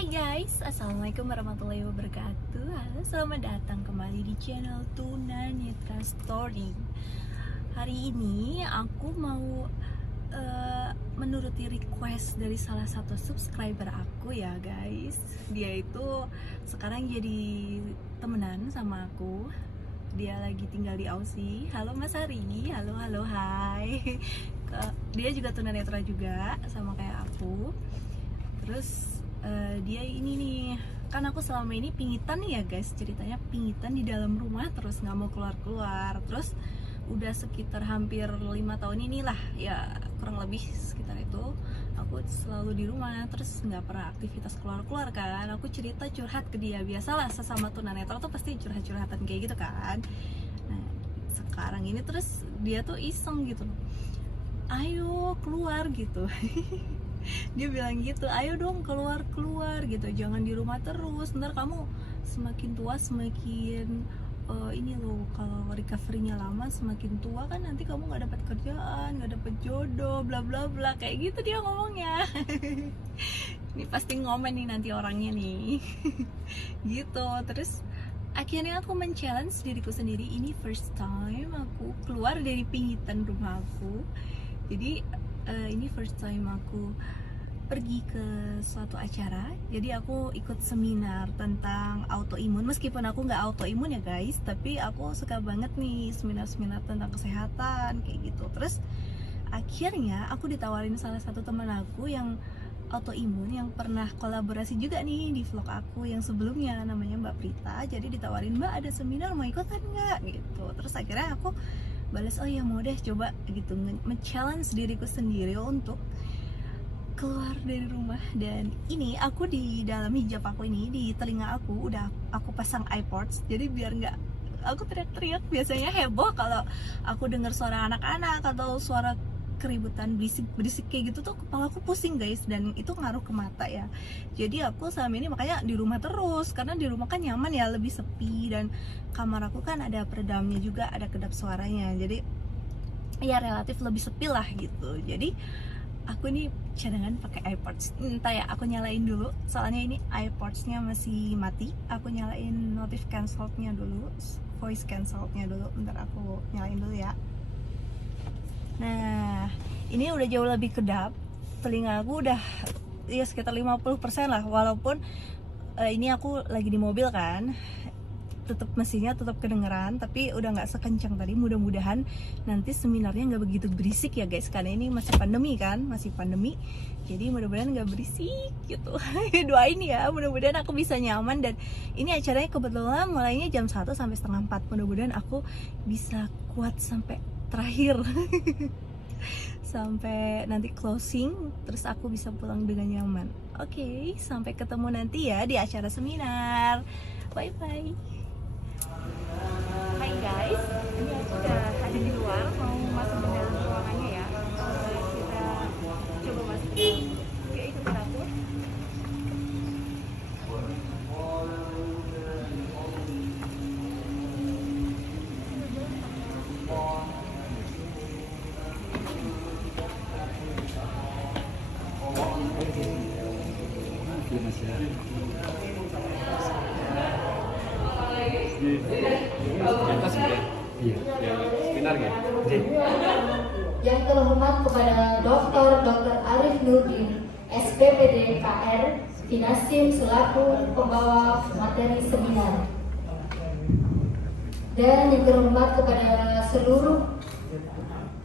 Hai guys, Assalamualaikum warahmatullahi wabarakatuh. Halo, selamat datang kembali di channel Tuna Netra Story. Hari ini aku mau menuruti request dari salah satu subscriber aku ya guys. Dia itu sekarang jadi temenan sama aku. Dia lagi tinggal di Aussie. Halo Mas Ari, halo hai. Dia juga tunanetra juga sama kayak aku. Terus dia ini nih, kan aku selama ini pingitan nih ya guys, ceritanya pingitan di dalam rumah terus nggak mau keluar. Terus udah sekitar hampir 5 tahun inilah ya, kurang lebih sekitar itu aku selalu di rumah terus nggak pernah aktivitas keluar kan. Aku cerita curhat ke dia, biasalah sesama tunanetra tuh pasti curhatan kayak gitu kan. Nah sekarang ini terus dia tuh iseng gitu, ayo keluar gitu. Dia bilang gitu, ayo dong keluar gitu, jangan di rumah terus, ntar kamu semakin tua semakin ini loh, kalau recovery-nya lama semakin tua kan nanti kamu nggak dapat kerjaan, nggak dapat jodoh, bla bla bla, kayak gitu dia ngomongnya. Ini pasti ngomen nih nanti orangnya nih. Gitu. Terus akhirnya aku men-challenge diriku sendiri, ini first time aku keluar dari pingitan rumah aku. Jadi ini first time aku pergi ke suatu acara. Jadi aku ikut seminar tentang autoimun. Meskipun aku nggak autoimun ya guys, tapi aku suka banget nih seminar-seminar tentang kesehatan kayak gitu. Terus akhirnya aku ditawarin salah satu teman aku yang autoimun, yang pernah kolaborasi juga nih di vlog aku yang sebelumnya, namanya Mbak Prita. Jadi ditawarin, Mbak ada seminar mau ikutan nggak gitu. Terus akhirnya aku balas, oh ya mau deh coba gitu, nge-challenge diriku sendiri untuk keluar dari rumah. Dan ini aku di dalam hijab aku ini, di telinga aku udah aku pasang iPods, jadi biar nggak aku teriak-teriak. Biasanya heboh kalau aku dengar suara anak-anak atau suara keributan berisik kayak gitu tuh kepala aku pusing guys, dan itu ngaruh ke mata ya. Jadi aku selama ini makanya di rumah terus, karena di rumah kan nyaman ya, lebih sepi, dan kamar aku kan ada peredamnya juga, ada kedap suaranya, jadi ya relatif lebih sepi lah gitu. Jadi aku ini cadangan pakai iPods. Entah ya, aku nyalain dulu soalnya ini iPodsnya masih mati. Aku nyalain notif cancelnya dulu, voice cancelnya dulu, bentar aku nyalain dulu ya. Nah, ini udah jauh lebih kedap. Telinga aku udah ya sekitar 50% lah. Walaupun ini aku lagi di mobil kan, tetap mesinnya tetap kedengeran, tapi udah nggak sekencang tadi. Mudah-mudahan nanti seminarnya nggak begitu berisik ya guys, karena ini masih pandemi kan, jadi mudah-mudahan nggak berisik gitu. Doain ya, mudah-mudahan aku bisa nyaman. Dan ini acaranya kebetulan mulainya jam 1 sampai setengah 4. Mudah-mudahan aku bisa kuat sampai terakhir. Sampai nanti closing, terus aku bisa pulang dengan nyaman. Oke, sampai ketemu nanti ya di acara seminar. Bye bye. Hai guys, ini aku udah ada di luar, mau masuk ke dalam ruangannya ya. Kita coba masuk ke dalam. Oke, ikutin aku. Yang terhormat kepada Dr. Arif Nurdin, SPPD KR, Dinasim selaku pembawa materi seminar. Dan yang terhormat kepada seluruh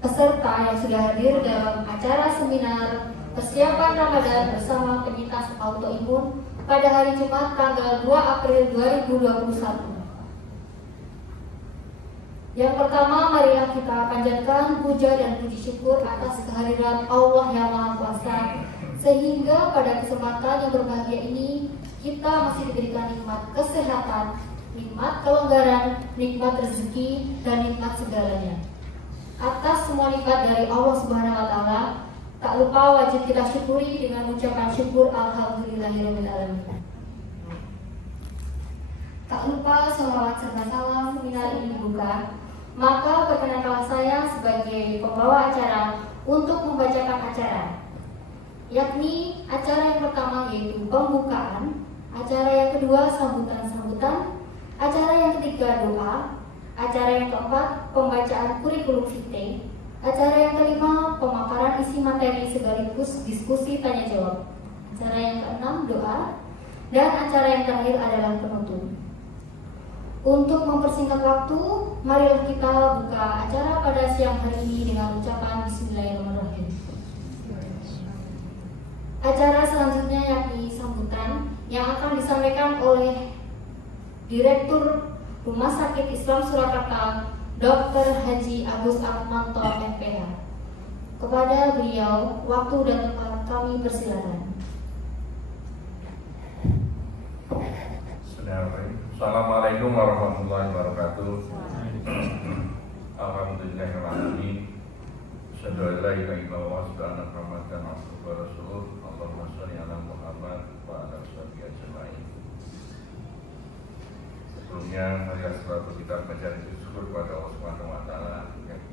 peserta yang sudah hadir dalam acara seminar persiapan Ramadan bersama penyintas autoimun pada hari Jumat tanggal 2 April 2021. Yang pertama, marilah kita panjatkan puja dan puji syukur atas kehadiran Allah yang Maha Kuasa, sehingga pada kesempatan yang berbahagia ini kita masih diberikan nikmat kesehatan, nikmat kelonggaran, nikmat rezeki, dan nikmat segalanya. Atas semua nikmat dari Allah Subhanahu wa Ta'ala, tak lupa wajib kita syukuri dengan ucapan syukur alhamdulillahirabbil alamin. Tak lupa sholawat serta salam seminar ini dibuka. Maka perkenankanlah saya sebagai pembawa acara untuk membacakan acara. yakni acara yang pertama yaitu pembukaan, acara yang kedua sambutan-sambutan, acara yang ketiga doa, acara yang keempat pembacaan kurikulum vitae, acara yang kelima pemaparan isi materi sekaligus diskusi tanya jawab, acara yang keenam doa, dan acara yang terakhir adalah penutup. Untuk mempersingkat waktu, marilah kita buka acara pada siang hari ini dengan ucapan Bismillahirrahmanirrahim. Acara selanjutnya yakni sambutan yang akan disampaikan oleh Direktur Rumah Sakit Islam Surakarta, Dr. Haji Agus Armanto MPH. Kepada beliau, waktu dan tempat kami persilakan. Assalamualaikum warahmatullahi wabarakatuh. Alhamdulillahirrahmanirrahim. Asyhadu an la ilaha illallah wa asyhadu anna Muhammadan abduhu wa rasuluh. Allahumma shalli ala Muhammad wa ala sahbihi ajma'in. Sebelumnya, marilah selalu kita mencari syukur kepada Allah Subhanahu wa taala yang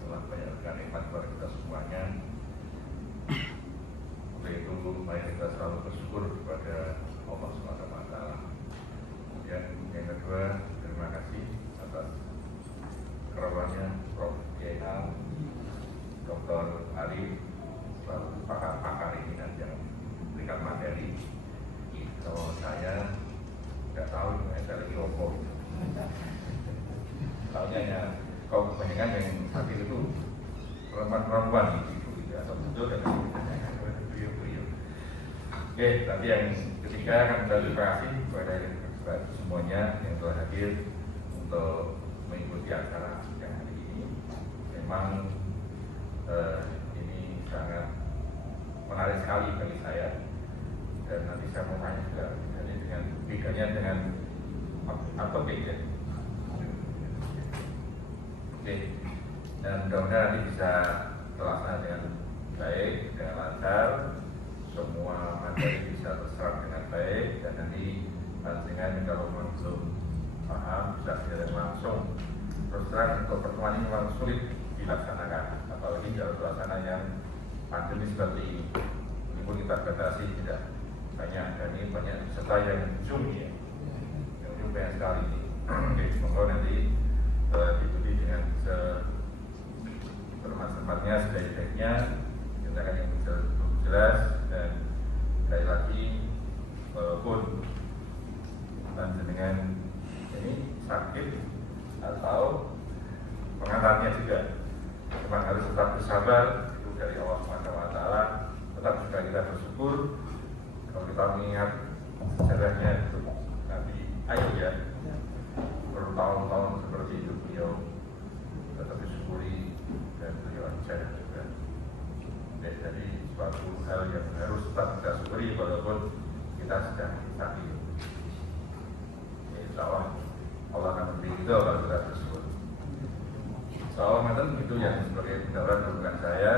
telah memberikan nikmat kepada kita semuanya. Untuk itu, mari kita selalu bersyukur kepada Allah Subhanahu wa taala. Yang kedua, terima kasih atas kerawannya Prof. Kiai Dr. Arif, selalu pakar ini nanti yang memberikan materi. Kalau saya nggak tahu saya lagi opo. Tahunya ya, kalau kebanyakan yang sakit itu perempuan gitu, atau betul dan beliau. Oke, tapi yang ketiga akan terima kasih kepada semuanya yang telah hadir untuk mengikuti acara yang hari ini. Memang ini sangat menarik sekali bagi saya, dan nanti saya mau tanya juga jadi dengan bedanya dengan apa beda. Oke, dan mudah-mudahan nanti bisa terlaksana dengan baik, dengan lancar, semua materi bisa terserap dengan baik, dan nanti dengan kalau belum paham bisa tidak langsung. Terus terang untuk pertemuan ini memang sulit dilaksanakan, apalagi dalam suasana yang pandemi seperti ini. Meskipun kita batasi tidak banyak, dan ini banyak peserta yang zoom ya, yang zoom banyak sekali ini. Oke, semoga nanti diikuti dengan sebermanfaatnya, sebaik-baiknya, kita akan yang bisa jelas, dan sekali lagi walaupun dengan ini sakit atau pengantarnya juga, memang harus tetap bersabar, itu dari Allah SWT. Tetap juga kita bersyukur kalau kita mengingat sejarahnya itu Nabi Ayub ya, bertahun-tahun seperti itu beliau tetap disyukuri, dan beliau ajar juga. Jadi suatu hal yang harus tetap kita syukuri walaupun kita sedang sakit. Insya Allah Allah akan memberi kita kalau kita bersyukur. Insya Allah itu yang sebagai pendahuluan hubungan saya,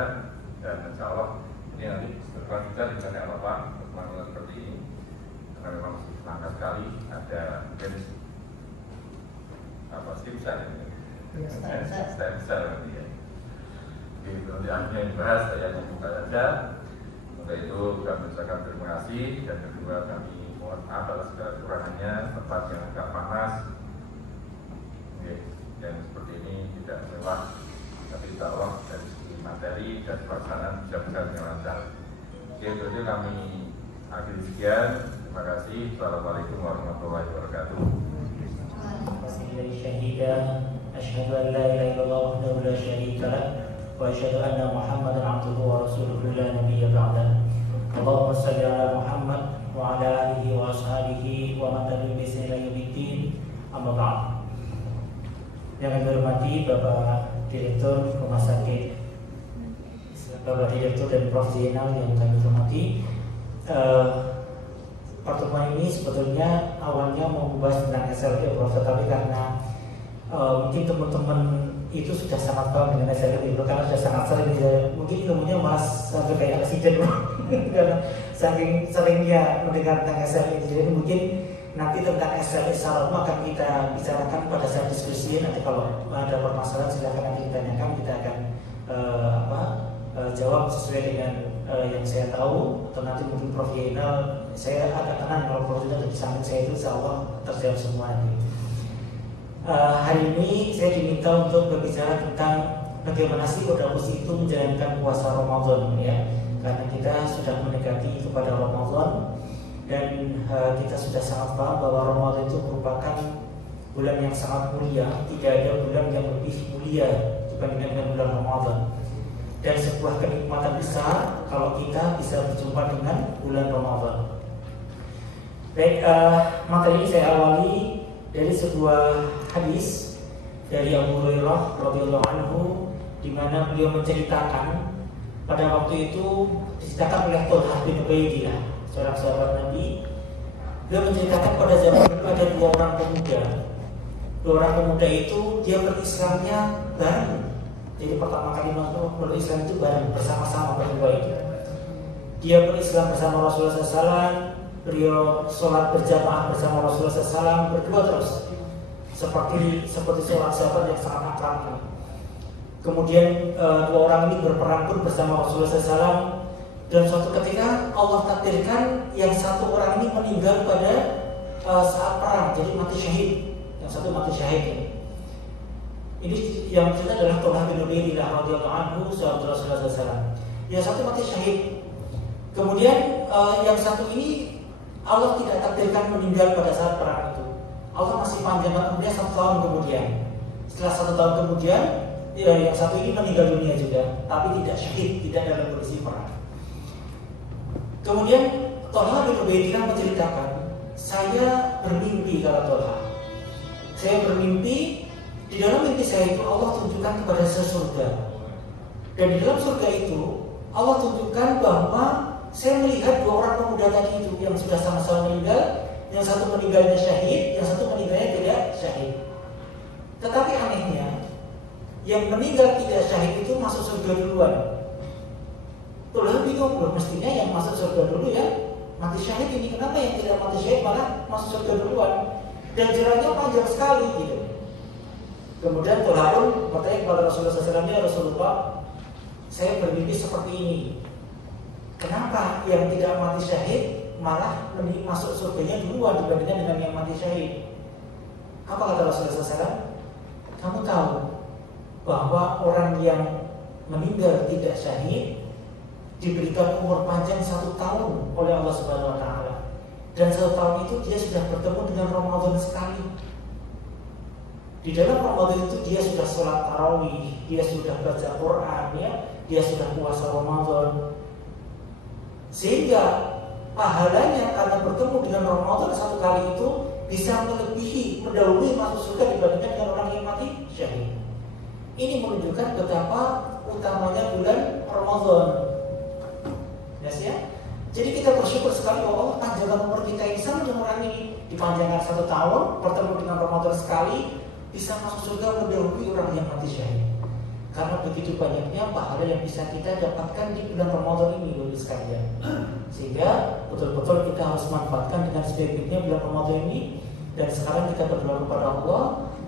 dan insya Allah ini nanti berkelanjutan dengan Eropa pertemuan seperti ini, karena memang langka sekali ada mungkin apa sih besar ini, besar nanti ya. Jadi nanti akhirnya yang dibahas saya membuka saja. Untuk itu kami ucapkan terima kasih, dan kedua kami mohon maaf atas segala kekurangannya, tempat yang agak panas, dan seperti ini tidak mewah, tapi insya Allah dari segi materi dan pelaksanaan bisa berjalan dengan lancar. Oke, itu kami akhiri sekian. Terima kasih. Assalamualaikum warahmatullahi wabarakatuh. أشهد أن لا إله إلا الله وحده لا شريك له وأشهد أن محمدا عبده ورسوله لا نبي بعده. اللهم صل على محمد وعلى آله وأصحابه ومن تبعهم بإحسان إلى يوم الدين. أما بعد. Yang kami hormati Bapak Direktur Rumah Sakit, Bapak Direktur dan Prof. Zainal yang kami hormati, pertemuan ini sebetulnya awalnya mau membahas tentang SLT, Prof. Tetapi karena mungkin teman-teman itu sudah sangat paham dengan SLT, karena sudah sangat sering, mungkin ilmunya malah sampai kayak aksiden karena saking seringnya mendengar tentang SLT. Jadi mungkin nanti tentang SLT secara umum akan kita bicarakan pada saat diskusi. Nanti kalau ada permasalahan silakan nanti ditanyakan, kita akan jawab sesuai dengan yang saya tahu, atau nanti mungkin Prof Yainal, saya agak tenang kalau Prof Yainal di samping saya itu insya Allah terjawab semua nanti. Hari ini saya diminta untuk berbicara tentang bagaimana sih Qaddafi itu menjalankan puasa Ramadan ya, karena kita sudah mendekati kepada Ramadan dan kita sudah sangat paham bahwa Ramadan itu merupakan bulan yang sangat mulia, tidak ada bulan yang lebih mulia dibandingkan dengan bulan Ramadan. Dan sebuah kenikmatan besar kalau kita bisa berjumpa dengan bulan Ramadan. Baik, materi ini saya awali dari sebuah hadis dari Abu Hurairah radhiyallahu anhu, di mana beliau menceritakan pada waktu itu diceritakan oleh Thalhah bin Ubaidillah, seorang sahabat Nabi. Beliau menceritakan pada zaman itu ada dua orang pemuda. Dua orang pemuda itu dia berislamnya bareng. Jadi pertama kali masuk berislam itu bareng bersama-sama berdua itu. Dia berislam bersama Rasulullah SAW, beliau sholat berjamaah bersama Rasulullah SAW, berdua terus seperti seorang sahabat yang sangat akrab. Kemudian dua orang ini berperang pun bersama Rasulullah SAW. Dan suatu ketika Allah takdirkan yang satu orang ini meninggal pada saat perang, jadi mati syahid. Yang satu mati syahid. Ini yang kita adalah Thalhah bin Ubaidillah radhiyallahu anhu, sahabat Rasulullah SAW. Yang satu mati syahid. Kemudian yang satu ini Allah tidak takdirkan meninggal pada saat perang itu. Allah masih panjangkan kemudian 1 tahun kemudian. Setelah 1 tahun kemudian, yang satu ini meninggal dunia juga, tapi tidak syahid, tidak dalam kondisi perang. Kemudian Thalhah bin Ubaidillah menceritakan, saya bermimpi, kata Thalhah. Saya bermimpi, di dalam mimpi saya itu Allah tunjukkan kepada saya surga. Dan di dalam surga itu Allah tunjukkan bahwa saya melihat dua orang pemuda tadi itu yang sudah sama-sama meninggal. Yang satu meninggalnya syahid, yang satu meninggalnya tidak syahid. Tetapi anehnya, yang meninggal tidak syahid itu masuk surga duluan. Thalhah bingung, mestinya yang masuk surga dulu ya mati syahid ini, kenapa yang tidak mati syahid malah masuk surga duluan? Dan jaraknya panjang sekali gitu. Kemudian Thalhah pun bertanya kepada Rasulullah SAW, ya Rasulullah, saya bermimpi seperti ini. Kenapa yang tidak mati syahid malah masuk surganya duluan dibandingkan dengan yang mati syahid? Apa kata Rasulullah SAW? Kamu tahu bahwa orang yang meninggal tidak syahid diberikan umur panjang 1 tahun oleh Allah Subhanahu Wa Taala, dan 1 tahun itu dia sudah bertemu dengan Ramadan sekali. Di dalam Ramadan itu dia sudah sholat tarawih, dia sudah baca Quran, dia sudah puasa Ramadan, sehingga pahalanya karena bertemu dengan Ramadan 1 kali itu bisa melebihi, mendahului masuk surga dibandingkan dengan orang yang mati syahid. Ini menunjukkan betapa utamanya bulan Ramadan. Yes, ya? Jadi kita bersyukur sekali bahwa Allah panjangkan umur kita ini sama dengan orang ini, dipanjangkan 1 tahun, bertemu dengan Ramadan sekali, bisa masuk surga mendahului orang yang mati syahid. Karena begitu banyaknya pahala yang bisa kita dapatkan di bulan Ramadan ini, Bapak sekalian. Sehingga betul-betul kita harus manfaatkan dengan sebaik-baiknya bulan Ramadan ini. Dan sekarang kita berdoa kepada Allah,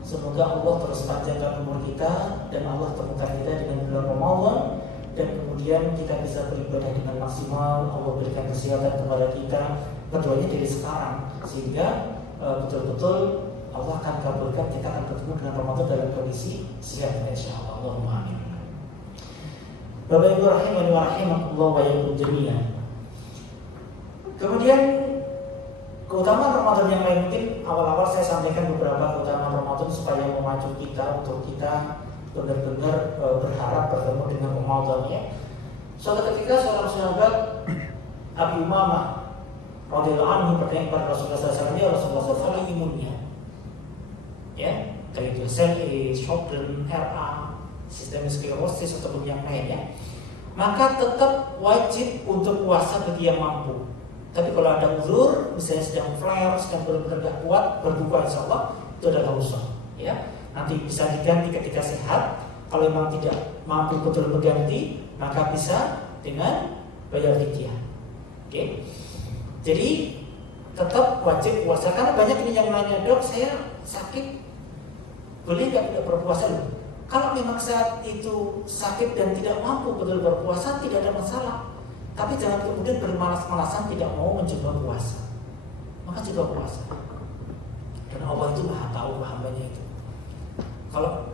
semoga Allah terus panjangkan umur kita dan Allah temukan kita dengan bulan Ramadan, dan kemudian kita bisa beribadah dengan maksimal. Allah berikan kesehatan kepada kita, berdoanya dari sekarang, sehingga betul-betul Allah akan kabulkan, kita akan bertemu dengan Ramadan dalam kondisi sehat, insyaallah. Allahumma amin. Bapak Ibu rahimani wa rahimakumullah wa iyyakum jami'an. Kemudian keutamaan Ramadan yang lain, mungkin awal-awal saya sampaikan beberapa keutamaan Ramadan supaya memacu kita untuk kita benar-benar berharap bertemu dengan Ramadan ya. Suatu ketika seorang sahabat Abu Umamah radhiyallahu anhu bertanya kepada Rasulullah SAW, ya Rasulullah SAW, imunnya ya, kayak itu sel, Sjögren, RA, sistem sklerosis ataupun yang lain ya, maka tetap wajib untuk puasa bagi yang mampu. Tapi kalau ada uzur, misalnya sedang flare, sedang benar-benar gak kuat, berbuka insya Allah itu adalah rusak ya. Nanti bisa diganti ketika sehat. Kalau memang tidak mampu betul berganti, maka bisa dengan bayar fidyah. Oke. Jadi tetap wajib puasa. Karena banyak ini yang nanya, dok saya sakit, boleh nggak tidak berpuasa loh? Kalau memang saat itu sakit dan tidak mampu betul berpuasa, tidak ada masalah. Tapi jangan kemudian bermalas-malasan tidak mau mencoba puasa. Maka coba puasa. Karena Allah itu maha tahu hambanya itu. Kalau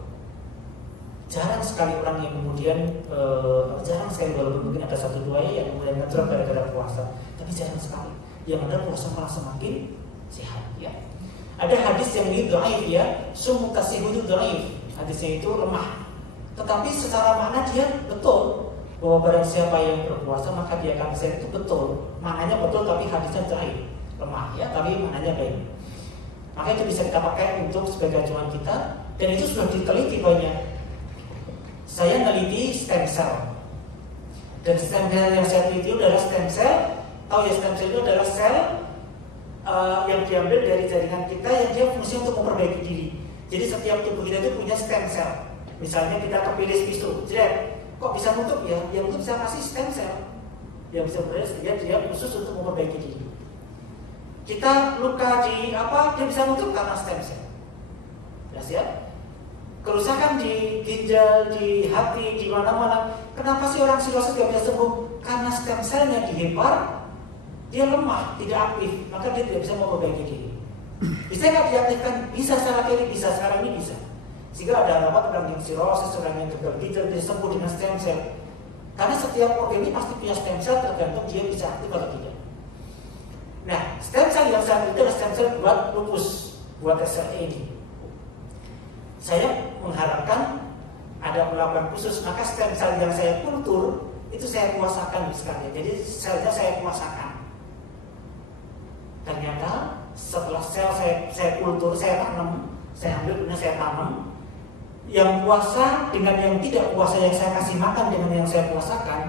jarang sekali orang yang kemudian jarang sekali, walaupun mungkin ada satu dua yang kemudian ngedrop gara-gara puasa, tapi jarang sekali. Yang ada puasa malah semakin sehat. Ya. Ada hadis yang ini dhaif ya, sumutasihu itu dhaif. Hadisnya itu lemah. Tetapi secara makna dia betul, bahwa barang siapa yang berpuasa maka dia akan sehat, itu betul. Maknanya betul tapi hadisnya dhaif, lemah ya, tapi maknanya baik. Maka itu bisa kita pakai untuk sebagai acuan kita, dan itu sudah diteliti banyak. Saya meneliti stem cell, dan stem cell yang saya teliti adalah stem cell. Tahu ya, stem cell itu adalah sel yang diambil dari jaringan kita yang dia fungsi untuk memperbaiki diri. Jadi setiap tubuh kita itu punya stem cell. Misalnya kita kepilis pisau, kok bisa nutup ya? Yang itu bisa kasih stem cell yang bisa berarti dia khusus untuk memperbaiki diri. Kita luka di apa? Dia bisa nutup karena stem cell. Jelas ya? Kerusakan di ginjal, di hati, di mana-mana. Kenapa sih orang sirosis gak bisa sembuh? Karena stem cellnya dihepar, dia lemah, tidak aktif, maka dia tidak bisa memperbaiki diri. Bisa nggak diaktifkan? Bisa secara teori, bisa sekarang ini bisa. Sehingga ada harapan orang yang sirosis, orang yang gagal ginjal bisa sembuh dengan stem cell. Karena setiap organ ini pasti punya stem cell, tergantung dia bisa aktif atau tidak. Nah, stem cell yang saya itu adalah stem cell buat lupus, buat SLE ini. Saya mengharapkan ada perlakuan khusus, maka stem cell yang saya kultur itu saya puasakan sekali. Jadi selnya saya puasakan. Ternyata setelah sel saya kultur, saya tanam, saya ambil kemudian saya tanam. Yang puasa dengan yang tidak puasa, yang saya kasih makan dengan yang saya puasakan,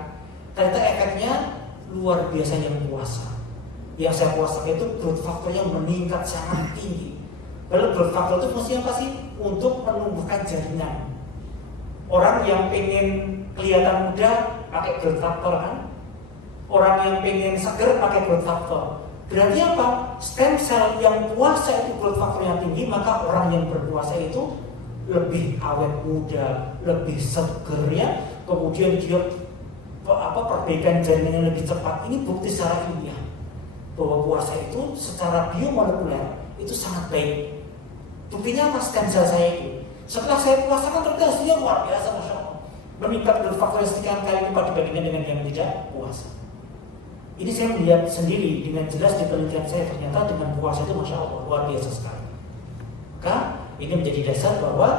ternyata efeknya luar biasa yang puasa. Yang saya puasakan itu growth factornya meningkat sangat tinggi. Padahal growth factor itu fungsinya apa sih? Untuk menumbuhkan jaringan. Orang yang pengen kelihatan muda pakai growth factor kan? Orang yang pengen seger pakai growth factor. Berarti apa? Stem cell yang puasa itu growth factornya tinggi, maka orang yang berpuasa itu lebih awet muda, lebih seger ya. Kemudian dia perbaikan jaringannya lebih cepat. Ini bukti secara ilmiah bahwa puasa itu secara biomolekuler itu sangat baik. Buktinya apa? Stem cell saya itu setelah saya puasakan ternyata hasilnya luar biasa, masya Allah, meningkat growth factornya sekian kali lipat dibandingkan dengan yang tidak puasa. Ini saya melihat sendiri dengan jelas di penelitian saya, ternyata dengan puasa itu masya Allah luar biasa sekali. Maka ini menjadi dasar bahwa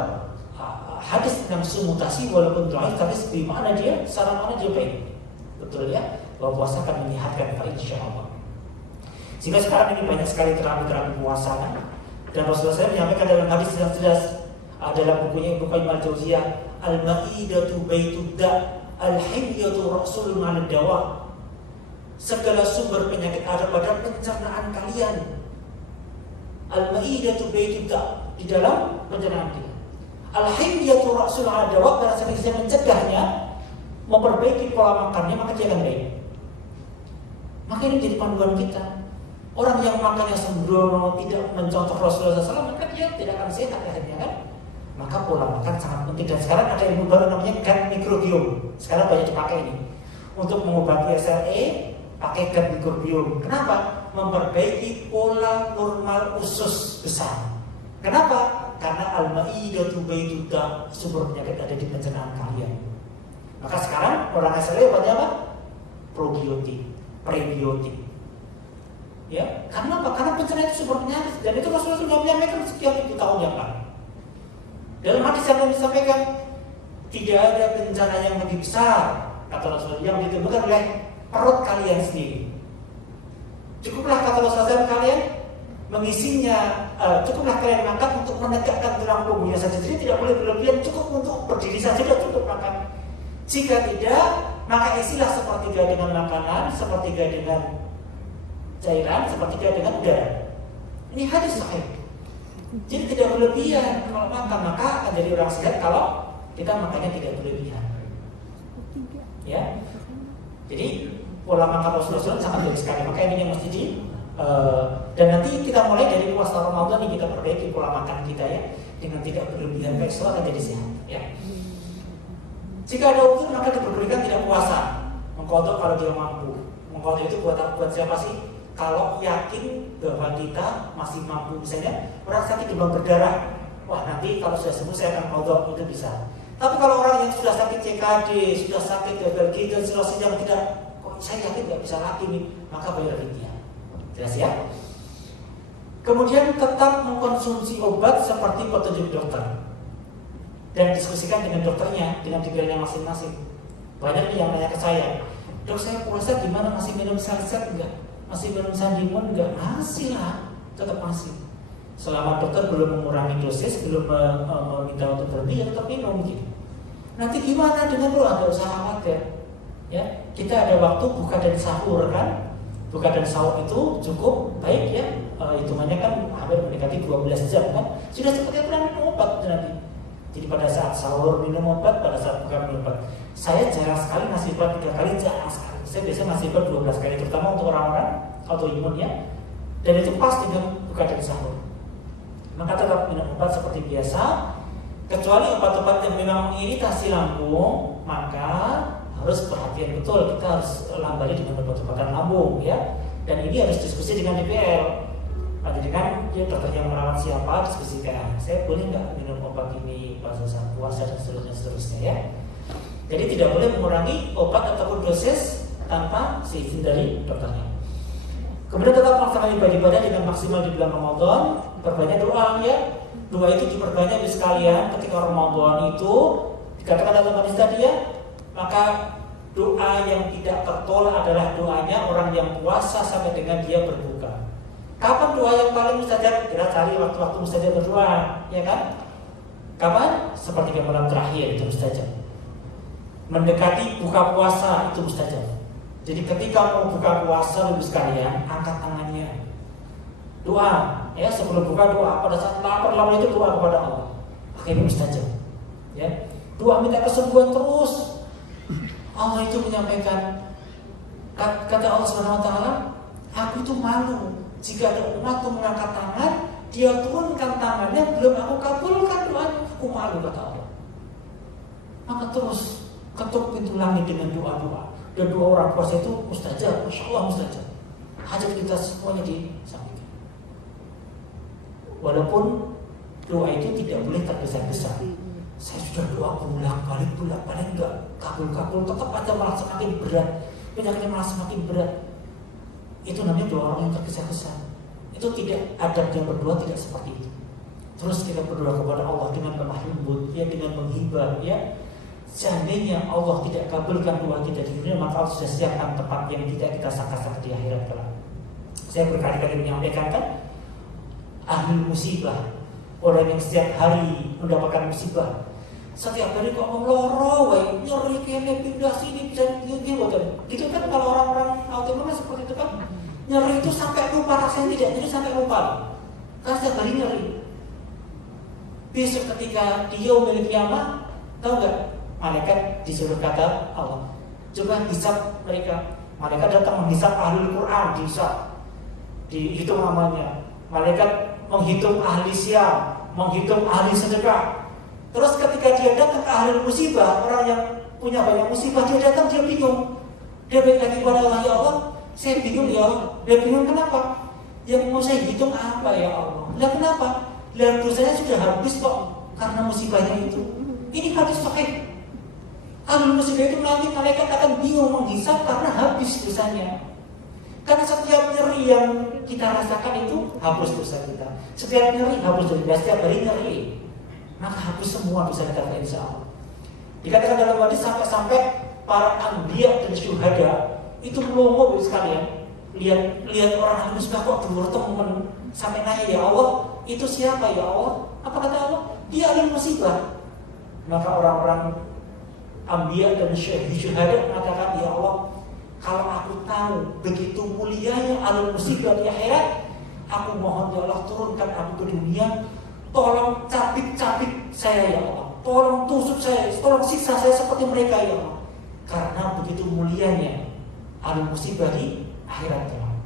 hadis tentang sumutasi walaupun dhaif, tapi di mana dia, secara mana dia baik. Betul ya, bahwa puasa akan menyehatkan insya Allah. Sehingga sekarang ini banyak sekali terapi-terapi puasa kan? Dan Rasulullah SAW menyampaikan dalam hadis yang jelas dalam bukunya Ibnu Qayyim al-Jauziyah, al-ma'idatu baitud da, al-himyatu rasulun 'ala dawa. Segala sumber penyakit ada pada pencernaan kalian. Al-ma'idatu baitud da, di dalam pencernaan kita. Al-himyatu rasulun 'ala dawa, karena saya mencegahnya, memperbaiki pola makannya, maka dia akan baik. Maka ini jadi panduan kita. Orang yang makannya sembrono, tidak mencontoh Rasulullah SAW, maka dia tidak akan sehat akhirnya kan. Maka pola makan sangat penting. Dan sekarang ada ilmu baru namanya gut microbiome. Sekarang banyak dipakai ini untuk mengobati SLE, pakai gut microbiome. Kenapa? Memperbaiki pola normal usus besar. Kenapa? Karena al-ma'idatu baitud da, sumber penyakit ada di pencernaan kalian. Maka sekarang orang SLE banyak apa? Probiotik, prebiotik. Ya, karena apa? Karena pencernaan itu sumber penyakit, dan itu Rasulullah sudah menyampaikan sekian ribu tahun yang lalu. Dalam hadis yang disampaikan, tidak ada bencana yang lebih besar, kata Rasulullah, yang ditemukan oleh perut kalian sendiri. Cukuplah, kata Rasulullah, kalian mengisinya, cukuplah kalian makan untuk menegakkan tulang punggungnya saja. Jadi tidak boleh berlebihan, cukup untuk berdiri saja sudah cukup makan. Jika tidak, maka isilah sepertiga dengan makanan, sepertiga dengan cairan, sepertiga dengan udara. Ini hadis sahih. Jadi tidak berlebihan kalau makan, maka akan jadi orang sehat kalau kita makannya tidak berlebihan. Ya. Jadi pola makan Rasulullah sangat baik sekali. Maka ini yang mesti dan nanti kita mulai dari puasa Ramadan ini kita perbaiki pola makan kita ya, dengan tidak berlebihan, baik akan jadi sehat. Ya. Jika ada udzur maka diperbolehkan tidak puasa. Mengkodok kalau dia mampu. Mengkodok itu buat siapa sih? Kalau yakin bahwa kita masih mampu, misalnya orang sakit demam berdarah, wah nanti kalau sudah sembuh saya akan kodok, itu bisa. Tapi kalau orang yang sudah sakit CKD, sudah sakit gagal ginjal, sirosis yang tidak, kok saya yakin nggak bisa lagi nih, maka bayar fidyah. Jelas ya? Kemudian tetap mengkonsumsi obat seperti petunjuk dokter dan diskusikan dengan dokternya, dengan detailnya masing-masing. Banyak yang nanya ke saya, dok saya puasa gimana, masih minum salset enggak? Masih minum sandimun enggak? Masih lah, tetap masih. Selama dokter belum mengurangi dosis, belum meminta untuk berhenti, ya tetap minum gitu. Nanti gimana dengan doa? Enggak usah khawatir. Ya, kita ada waktu buka dan sahur kan? Buka dan sahur itu cukup baik ya. Hitungannya kan hampir mendekati 12 jam kan? Sudah seperti orang minum obat nanti. Jadi pada saat sahur minum obat, pada saat buka minum obat. Saya jarang sekali ngasih obat 3 kali, jarang sekali. Saya biasanya ngasih obat 12 kali, terutama untuk orang-orang autoimun ya. Dan itu pas dengan buka dan sahur. Maka tetap minum obat seperti biasa. Kecuali obat-obat yang memang mengiritasi lambung, maka harus perhatian betul. Kita harus lambali dengan obat-obatan lambung ya. Dan ini harus diskusi dengan DPL. Jadi kan dia dokter yang merawat siapa, diskusikan. Saya boleh nggak minum obat ini pada saat puasa dan seterusnya ya. Jadi tidak boleh mengurangi obat ataupun dosis tanpa seizin dari dokternya. Kemudian tetap melaksanakan ibadah dengan maksimal di bulan Ramadan. Perbanyak doa ya. Doa itu diperbanyak di sekalian ketika Ramadan itu dikatakan dalam hadis tadi ya. Maka doa yang tidak tertolak adalah doanya orang yang puasa sampai dengan dia berbuka. Kapan doa yang paling mustajab? Kita cari waktu-waktu mustajab berdoa, ya kan? Kapan? Seperti malam terakhir itu mustajab. Mendekati buka puasa itu mustajab. Jadi ketika mau buka puasa, ibu sekalian, angkat tangannya, doa. Ya, sebelum buka doa. Pada saat lapar itu doa kepada Allah. Pakai mustajab. Ya, doa minta kesembuhan terus. Allah itu menyampaikan, kata Allah SWT, aku itu malu jika ada umatku mengangkat tangan, dia turunkan tangannya, belum aku kabulkan doanya, aku malu, kata Allah. Maka terus ketuk pintu langit dengan doa-doa. Dan doa orang puasa itu mustajab, Masya Allah mustajab. Hajat kita semuanya disampaikan. Walaupun doa itu tidak boleh tergesa-gesa. Saya sudah doa bolak-balik enggak kabul-kabul, tetap aja malah semakin berat, penyakitnya malah semakin berat. Itu namanya doa orang yang tergesa-gesa. Itu tidak, adab yang berdoa tidak seperti itu. Terus kita berdoa kepada Allah dengan lemah lembut, ya, dengan menghibah, ya. Seandainya Allah tidak kabulkan doa kita di dunia, maka Allah sudah siapkan tempat yang tidak kita sangka-sangka di akhirat kelak. Saya berkali-kali menyampaikan kan, ahli musibah, orang yang setiap hari mendapatkan musibah, setiap hari kok meloro, nyeri kene pindah sini bisa gitu kan. Kalau orang-orang autoimun seperti itu kan, nyeri itu sampai lupa rasanya, tidak nyeri sampai lupa, karena setiap hari nyeri. Besok ketika dia memiliki kiamat, tahu nggak? Malaikat disuruh kata Allah, coba hisab mereka. Malaikat datang menghisab ahli Quran, dihitung namanya. Malaikat menghitung ahli siam, menghitung ahli sedekah. Terus ketika dia datang ke ahli musibah, orang yang punya banyak musibah, dia datang, dia bingung. Dia balik lagi kepada Allah, ya Allah, saya bingung ya Allah. Dia bingung kenapa? Yang mau saya hitung apa ya Allah? Lah kenapa? Lah dosanya sudah habis kok karena musibahnya itu. Ini hadis sahih. Ahli musibah itu nanti malaikat akan bingung menghisab karena habis dosanya. Karena setiap nyeri yang kita rasakan itu hapus dosa kita. Setiap nyeri hapus dosa kita. Setiap hari nyeri, maka hapus semua dosa kita, insya Allah. Dikatakan dalam hadis sampai para anbiya dan syuhada itu melongo sekalian. Lihat orang ahli musibah kok bertemu sampai nanya, ya Allah, itu siapa ya Allah? Apa kata Allah? Dia ahli musibah. Maka orang-orang anbiya dan syuhada mengatakan, ya Allah, kalau aku tahu begitu mulianya ahli musibah di akhirat, aku mohon ya Allah turunkan aku ke dunia, tolong cabik-cabik saya ya Allah, tolong tusuk saya, tolong siksa saya seperti mereka ya Allah, karena begitu mulianya ahli musibah di akhirat ya Allah.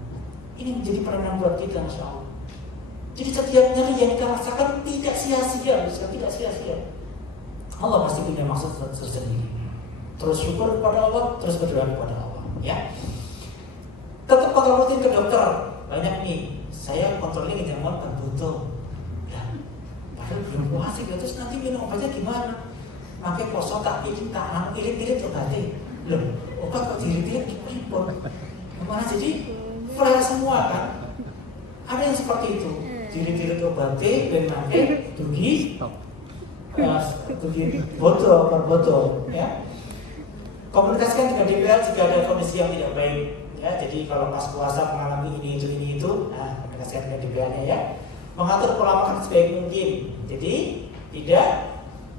Ini menjadi peranan buat kita, Masya Allah. Jadi setiap nyeri yang kita rasakan tidak sia-sia, tidak sia-sia. Allah pasti punya maksud tersendiri. Terus syukur kepada Allah, terus berdoa kepada Allah. ya. Tetap kontrol rutin ke dokter. Banyak nih, saya kontrolnya jangan kan butuh. Ya, padahal belum puasa ya, terus nanti minum obatnya gimana? Pakai poso tak irit-irit obatnya. Loh, obat kok diirit-irit gimana? Gimana jadi flare semua kan? Ada yang seperti itu. Diirit-irit obatnya, dan nanti dugi botol, ya. Komunikasikan dengan DPR jika ada kondisi yang tidak baik. Ya, jadi kalau pas puasa mengalami ini itu, nah komunikasikan dengan DPR-nya ya. Mengatur pola makan sebaik mungkin. Jadi tidak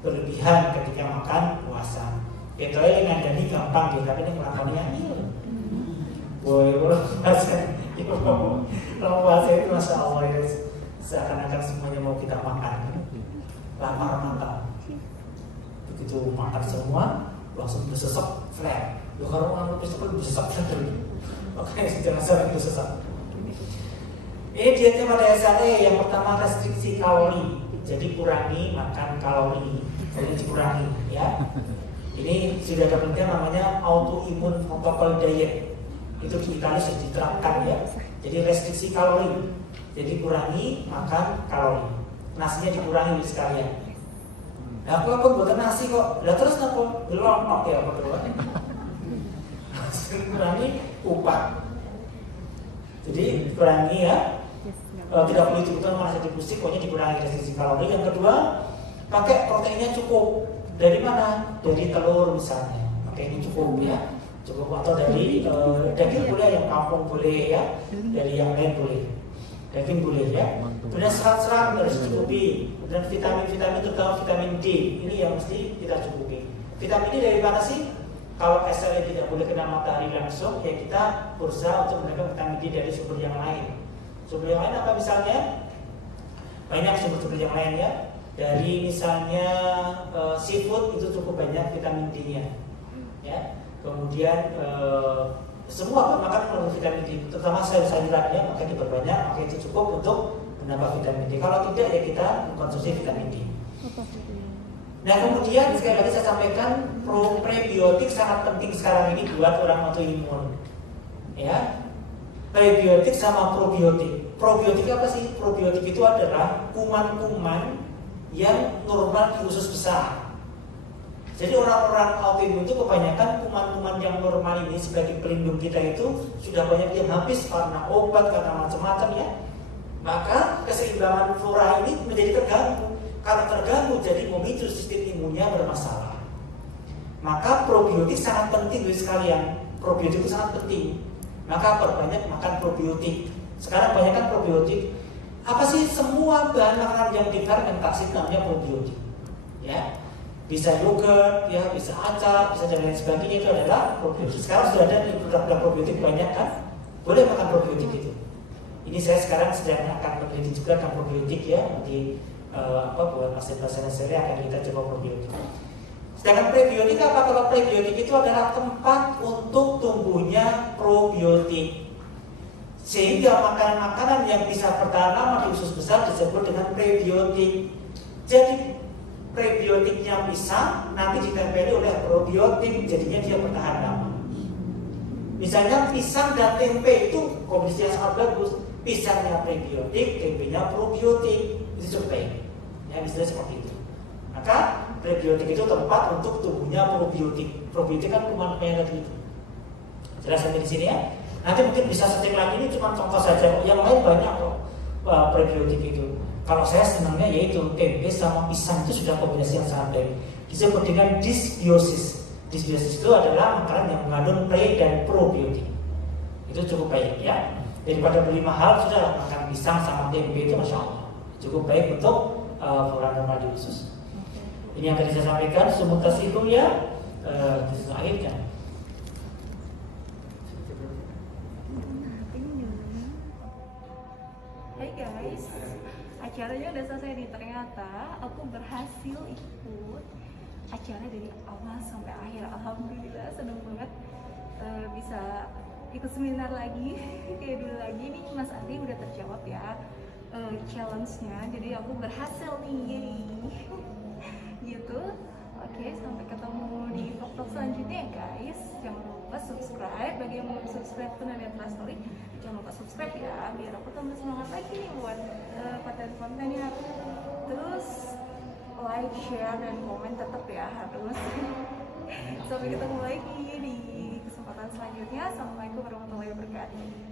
berlebihan ketika makan puasa. Contohnya dengan jadi gampang dia, tapi ini melakukannya boy, kalau puasa itu masya Allah ya, seakan-akan semuanya mau kita makan. Lapar mata. Begitu makan semua, langsung bersesek flare. Kalau orang bersesek flare. Makanya jangan sampai bersesek. Ini dietnya pada dasarnya yang pertama restriksi kalori. Jadi kurangi makan kalori. Jadi dikurangi, ya. Ini sudah ada penelitian namanya autoimmune protocol diet. Itu di Italia sudah diterapkan ya. Jadi restriksi kalori. Jadi kurangi makan kalori. Nasinya dikurangi sekalian. Nah, aku buatan nasi kok. Lah terus apa? Lontong ya apa doang. Kurangi upah. Jadi kurangi ya. Tidak perlu ikutan merasa dipusik, pokoknya dikurangi restriksi kalori. Yang kedua, pakai proteinnya cukup. Dari mana? Dari telur misalnya. Proteinnya cukup ya. Cukup atau dari daging boleh, yang kampung boleh ya. Dari yang lain boleh. Daging boleh ya. Kemudian serat-serat harus cukupi. Kemudian vitamin-vitamin terutama vitamin D ini yang mesti kita cukupi. Vitamin D dari mana sih? Kalau SLE tidak boleh kena matahari langsung, ya kita berusaha untuk mendapatkan vitamin D dari sumber yang lain. Sumber yang lain apa misalnya? Banyak sumber-sumber yang lain ya. Dari misalnya seafood itu cukup banyak vitamin D-nya. Ya. Kemudian semua makanan mengandung vitamin D, terutama sayur-sayuran ya, maka diperbanyak, maka itu cukup untuk menambah vitamin D. Kalau tidak ya kita mengkonsumsi vitamin D. Nah kemudian sekali lagi saya sampaikan prebiotik sangat penting sekarang ini buat orang autoimun. Ya, prebiotik sama probiotik. Probiotik apa sih? Probiotik itu adalah kuman-kuman yang normal di usus besar. Jadi orang-orang autoimun itu kebanyakan kuman-kuman yang normal ini sebagai pelindung kita itu sudah banyak yang habis karena obat, karena macam-macam ya. Maka keseimbangan flora ini menjadi terganggu. Kalau terganggu jadi memicu sistem imunnya bermasalah. Maka probiotik sangat penting guys sekalian. Probiotik itu sangat penting. Maka perbanyak makan probiotik. Sekarang banyak kan probiotik. Apa sih semua bahan makanan yang difermentasi namanya probiotik. Ya. Bisa yogurt, ya, bisa acar, bisa dan lain sebagainya itu adalah probiotik. Sekarang sudah ada produk-produk probiotik banyak kan? Boleh makan probiotik itu. Ini saya sekarang sedang akan meneliti juga tentang probiotik ya, nanti buat pasien-pasien sendiri akan kita coba probiotik. Sedangkan prebiotik apa? Kalau prebiotik itu adalah tempat untuk tumbuhnya probiotik. Sehingga makanan-makanan yang bisa bertahan lama di usus besar disebut dengan prebiotik. Jadi prebiotiknya pisang nanti ditempeli oleh probiotik, jadinya dia bertahan lama. Misalnya pisang dan tempe itu kombinasi yang sangat bagus. Pisangnya prebiotik, tempenya probiotik, itu cukup baik. Ya, misalnya seperti itu. Maka prebiotik itu tempat untuk tumbuhnya probiotik. Probiotik kan kuman-kuman tadi itu. Jelas sampai di sini ya. Nanti mungkin bisa setting lagi, ini cuma contoh saja. Yang lain banyak kok prebiotik itu. Kalau saya senangnya yaitu tempe sama pisang itu sudah kombinasi yang sangat baik. Disebut dengan dysbiosis. Dysbiosis itu adalah makanan yang mengandung pre dan probiotik. Itu cukup baik ya. Daripada beli mahal sudah makan pisang sama tempe itu masya Allah cukup baik untuk flora normal di usus. Ini yang tadi saya sampaikan. Sumutasi itu ya di situ akhirnya. Hai guys, acaranya udah selesai nih. Ternyata aku berhasil ikut acara dari awal sampai akhir. Alhamdulillah, seneng banget bisa ikut seminar lagi kayak dulu lagi. Nih Mas Adi udah terjawab ya challenge-nya, jadi aku berhasil nih. Gitu. Oke, sampai ketemu di vlog selanjutnya ya guys. Jangan lupa lupa subscribe. Bagi yang belum subscribe Tuna Netra Story, jangan lupa subscribe ya, biar aku tambah semangat lagi nih buat konten-kontennya. Terus like, share, dan komen tetap ya harus. Sampai ketemu lagi di kesempatan selanjutnya. Assalamualaikum warahmatullahi wabarakatuh.